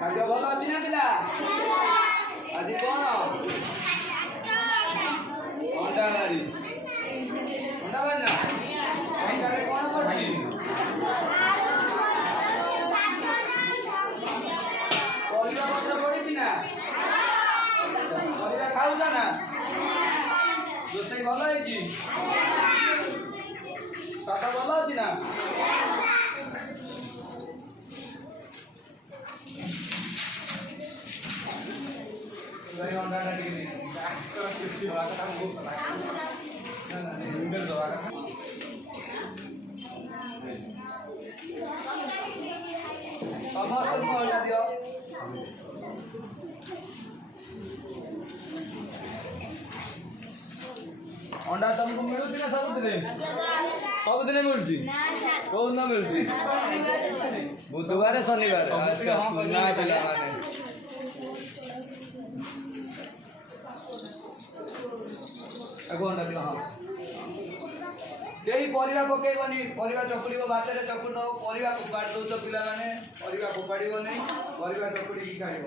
ଖାଦ୍ୟ ଭଲ ଅଛି ନା ପିଲା? ଆଜି କଣ? ଅଣ୍ଡା ବାରି। ଅଣ୍ଡା ବାରି ନା? ଅଣ୍ଡାରେ କଣ କରୁଛି? ପରିବା ପତ୍ର ପଡିଛି ନା? ପରିବା ଖାଉଛ ନା? ରୋଷେଇ ଭଲ ହେଇଛି? ସ୍ୱାଦ ଭଲ ଅଛି ନା? अंडा दियो अंडा तुमको मिलूँ ना सबुदिन सबुदिन मिलूँ कौन ना मिलूँ बुधवार शनिवार अच्छा ना पिला माने अंडा दियो हाँ यही परिवा पकेबनी परिवा चकुड़ी भात में चकुड़ दब परिवा फोपाड़ी दौच पिला माने परिवा फोपाड़ नहीं परिवा चकुड़ी खाइब